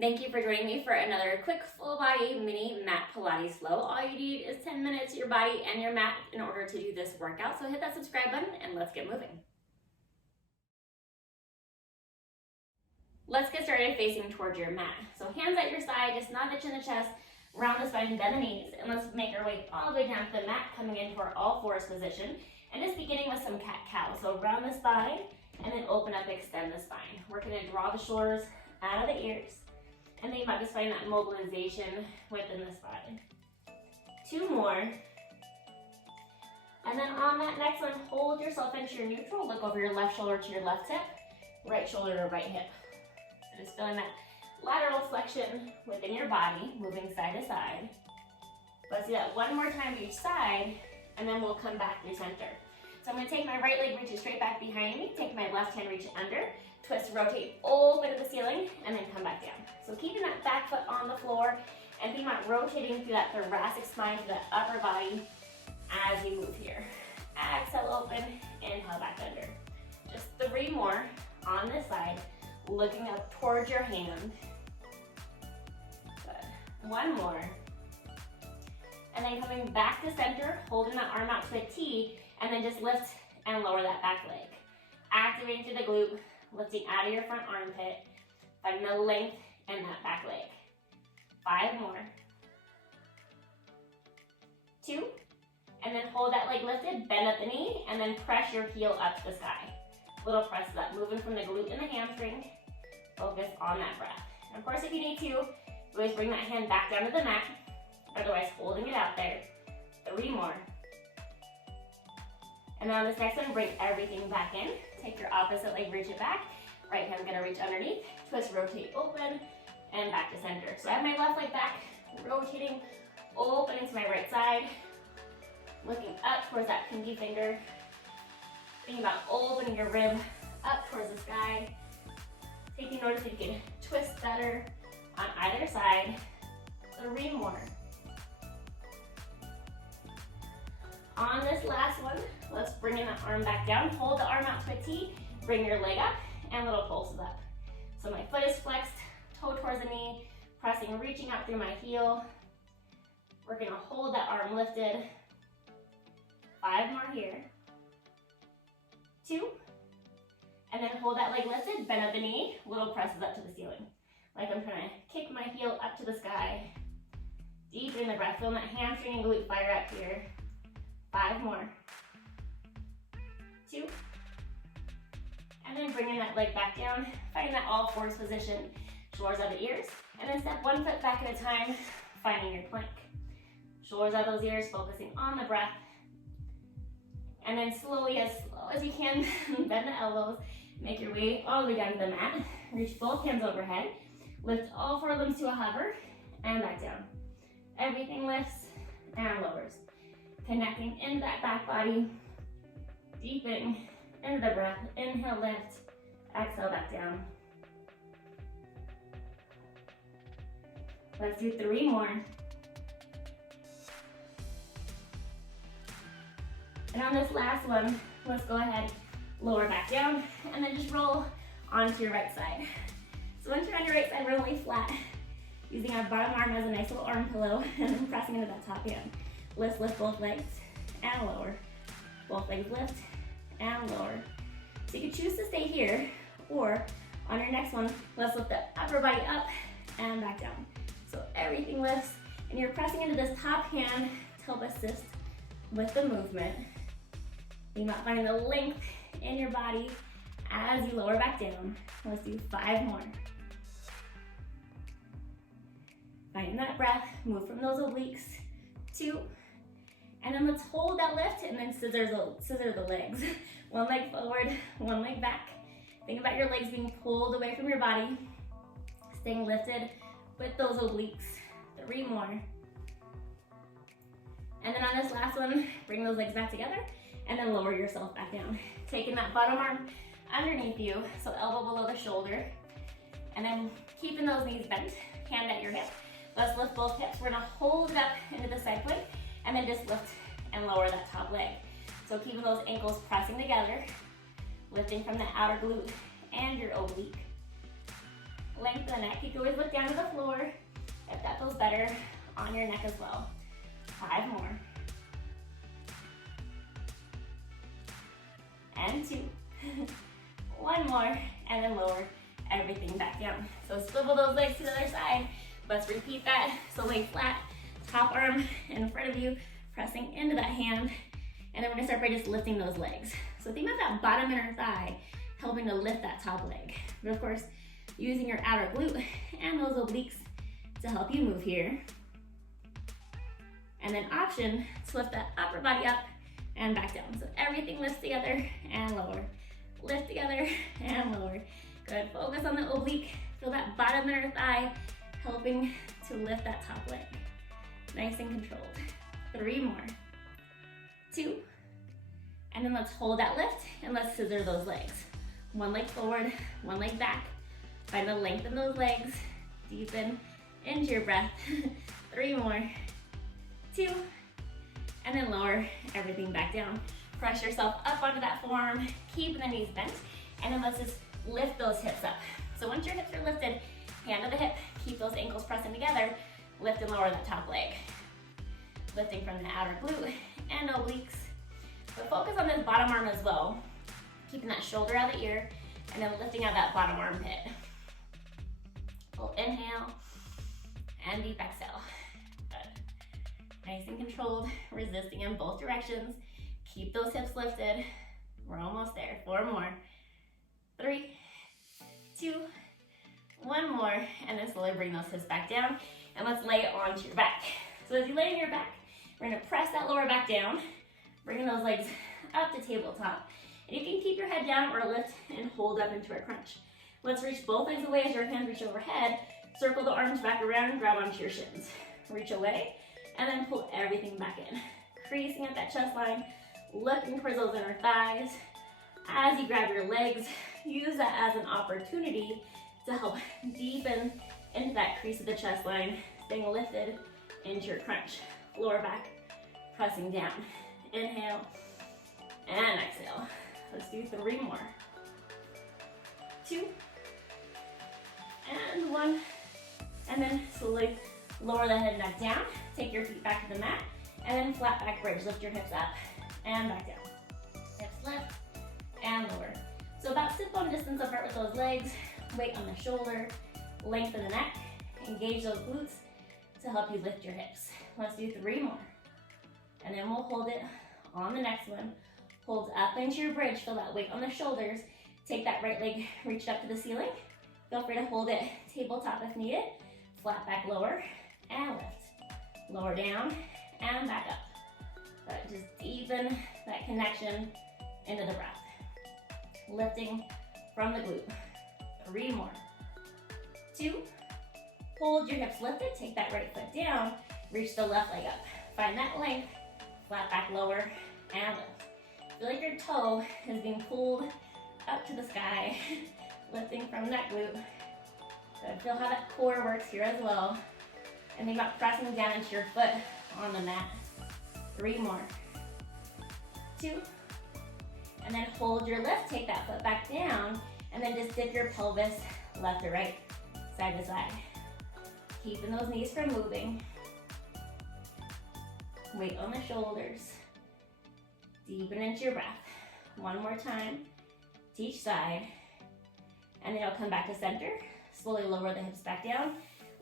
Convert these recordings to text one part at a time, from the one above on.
Thank you for joining me for another quick full body mini mat Pilates flow. All you need is 10 minutes, your body and your mat in order to do this workout. So hit that subscribe button and let's get moving. Let's get started facing towards your mat. So hands at your side, just not the chin and the chest, round the spine, bend the knees, and let's make our way all the way down to the mat, coming into our all fours position. And just beginning with some cat-cow. So round the spine and then open up, extend the spine. We're gonna draw the shoulders out of the ears. And think about just finding that mobilization within the spine. 2 more. And then on that next one, hold yourself into your neutral. Look over your left shoulder to your left hip, right shoulder to right hip. So just feeling that lateral flexion within your body, moving side to side. Let's do that one more time to each side, and then we'll come back through center. So I'm gonna take my right leg, reach it straight back behind me, take my left hand, reach it under, twist, rotate, open to the ceiling, and then come back down. So keeping that back foot on the floor and think about rotating through that thoracic spine, through that upper body as you move here. Exhale, open, inhale, back under. Just 3 more on this side, looking up towards your hand. Good. 1 more. And then coming back to center, holding that arm out to a T, and then just lift and lower that back leg. Activating through the glute, lifting out of your front armpit, finding the length in that back leg. 5 more. 2, and then hold that leg lifted, bend at the knee, and then press your heel up to the sky. Little presses up, moving from the glute and the hamstring. Focus on that breath. And of course, if you need to, always bring that hand back down to the mat, otherwise holding it out there. 3 more. And then on this next one, bring everything back in. Take your opposite leg, reach it back. Right hand's gonna reach underneath, twist, rotate, open, and back to center. So I have my left leg back, rotating, opening to my right side, looking up towards that pinky finger, thinking about opening your rib up towards the sky, taking notice if you can twist better on either side. 3 more. On this last one, let's bring in the arm back down, hold the arm out to a T, bring your leg up, and little pulses up. So my foot is flexed, toe towards the knee, pressing, reaching out through my heel. We're gonna hold that arm lifted. 5 more here. 2, and then hold that leg lifted, bend at the knee, little presses up to the ceiling. Like I'm trying to kick my heel up to the sky. Deep in the breath, feeling that hamstring and glute fire up here. 5 more. 2, and then bringing that leg back down, finding that all fours position, shoulders out of the ears, and then step 1 foot back at a time, finding your plank. Shoulders out of those ears, focusing on the breath, and then slowly, as slow as you can, bend the elbows, make your way all the way down to the mat, reach both hands overhead, lift all 4 limbs to a hover, and back down. Everything lifts and lowers. Connecting into that back body, deepening into the breath. Inhale, lift, exhale, back down. Let's do 3 more. And on this last one, let's go ahead, lower back down, and then just roll onto your right side. So once you're on your right side, we're really flat, using our bottom arm as a nice little arm pillow, and then pressing into that top hand. Let's lift both legs and lower. Both legs lift and lower. So you can choose to stay here, or on your next one, let's lift the upper body up and back down. So everything lifts, and you're pressing into this top hand to help assist with the movement. Think about finding the length in your body as you lower back down. Let's do 5 more. Finding that breath, move from those obliques. 2, and then let's hold that lift and then scissor the legs. 1 leg forward, 1 leg back. Think about your legs being pulled away from your body, staying lifted with those obliques. 3 more. And then on this last one, bring those legs back together and then lower yourself back down. Taking that bottom arm underneath you, so elbow below the shoulder, and then keeping those knees bent, hand at your hip. Let's lift both hips. We're gonna hold it up into the side plank and then just lift and lower that top leg. So keeping those ankles pressing together, lifting from the outer glute and your oblique. Lengthen the neck. You can always look down to the floor if that feels better on your neck as well. 5 more. And 2. 1 more, and then lower everything back down. So swivel those legs to the other side. Let's repeat that. So lay flat, top arm in front of you, pressing into that hand. And then we're gonna start by just lifting those legs. So think about that bottom inner thigh, helping to lift that top leg. But of course, using your outer glute and those obliques to help you move here. And then option to lift that upper body up and back down. So everything lifts together and lower. Lift together and lower. Good, focus on the oblique. Feel that bottom inner thigh helping to lift that top leg. Nice and controlled. 3 more. 2. And then let's hold that lift and let's scissor those legs. 1 leg forward, 1 leg back. Find the length in those legs. Deepen into your breath. 3 more. 2. And then lower everything back down. Press yourself up onto that forearm, keeping the knees bent, and then let's just lift those hips up. So once your hips are lifted, hand to the hip, keep those ankles pressing together, lift and lower that top leg. Lifting from the outer glute and obliques. But focus on this bottom arm as well, keeping that shoulder out of the ear, and then lifting out that bottom armpit. Full inhale, and deep exhale. Good. Nice and controlled, resisting in both directions. Keep those hips lifted. We're almost there. 4 more. 3, 2, 1 more. And then slowly bring those hips back down. And let's lay it onto your back. So as you lay on your back, we're gonna press that lower back down, bringing those legs up to tabletop. And you can keep your head down or lift and hold up into a crunch. Let's reach both legs away as your hands reach overhead. Circle the arms back around and grab onto your shins. Reach away, and then pull everything back in. Creasing at that chest line, looking towards those inner thighs. As you grab your legs, use that as an opportunity to help deepen into that crease of the chest line, staying lifted into your crunch. Lower back, pressing down. Inhale, and exhale. Let's do 3 more. 2, and 1. And then slowly lower the head and neck down. Take your feet back to the mat, and then flat back bridge. Lift your hips up and back down. Hips lift and lower. So about sit-bone distance apart with those legs. Weight on the shoulder, lengthen the neck, engage those glutes to help you lift your hips. Let's do 3 more. And then we'll hold it on the next one. Hold up into your bridge, feel that weight on the shoulders. Take that right leg reached up to the ceiling. Feel free to hold it tabletop if needed. Flat back lower and lift. Lower down and back up. But just deepen that connection into the breath. Lifting from the glute. 3 more. 2. Hold your hips lifted. Take that right foot down. Reach the left leg up. Find that length. Flat back lower and lift. Feel like your toe is being pulled up to the sky. Lifting from that glute. Good. Feel how that core works here as well. And think about pressing down into your foot on the mat. 3 more. 2. And then hold your lift. Take that foot back down. And then just dip your pelvis left or right, side to side. Keeping those knees from moving. Weight on the shoulders. Deepen into your breath. 1 more time to each side. And then you'll come back to center. Slowly lower the hips back down.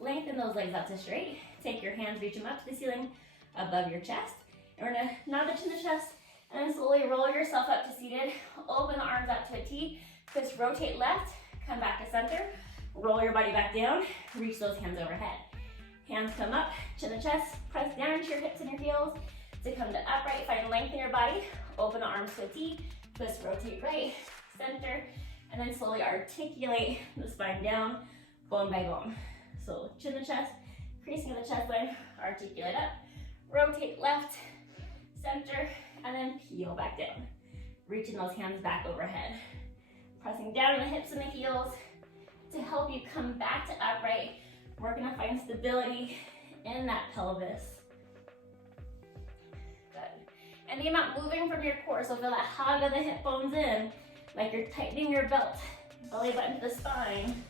Lengthen those legs out to straight. Take your hands, reach them up to the ceiling above your chest. And we're gonna nod the chin to the chest and then slowly roll yourself up to seated. Open the arms out to a T. Twist, rotate left, come back to center. Roll your body back down. Reach those hands overhead. Hands come up, chin to chest. Press down into your hips and your heels to come to upright. Find length in your body. Open the arms to a T. Twist, rotate right, center. And then slowly articulate the spine down, bone by bone. So chin to chest, creasing of the chest line, articulate up, rotate left, center, and then peel back down. Reaching those hands back overhead. Pressing down on the hips and the heels to help you come back to upright. We're gonna find stability in that pelvis. Good. And the amount moving from your core, so feel that hug of the hip bones in, like you're tightening your belt, belly button to the spine.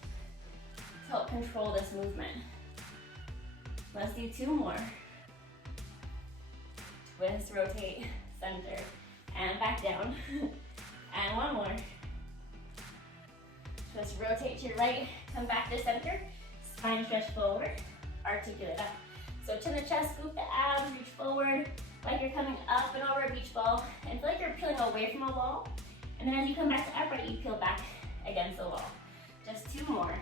to help control this movement. Let's do 2 more. Twist, rotate, center, and back down. And 1 more. Twist, rotate to your right, come back to center, spine stretch forward, articulate up. So chin to chest, scoop the abs, reach forward, like you're coming up and over a beach ball, and feel like you're peeling away from a wall. And then as you come back to upright, you peel back against the wall. Just 2 more.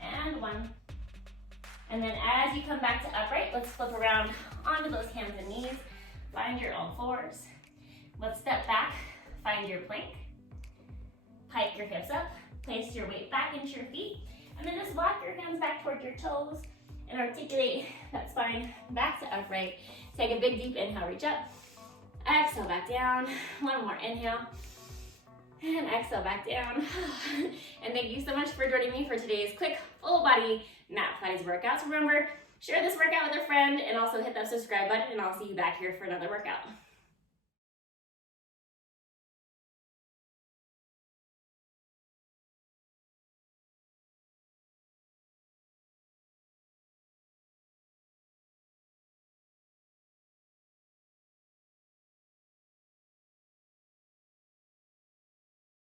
And 1. And then as you come back to upright, let's flip around onto those hands and knees. Find your all fours. Let's step back, find your plank. Pike your hips up, place your weight back into your feet, and then just walk your hands back towards your toes and articulate that spine back to upright. Take a big deep inhale, reach up. Exhale back down. 1 more inhale. And exhale back down. And thank you so much for joining me for today's quick full body mat Pilates workouts. Remember, share this workout with a friend and also hit that subscribe button, and I'll see you back here for another workout.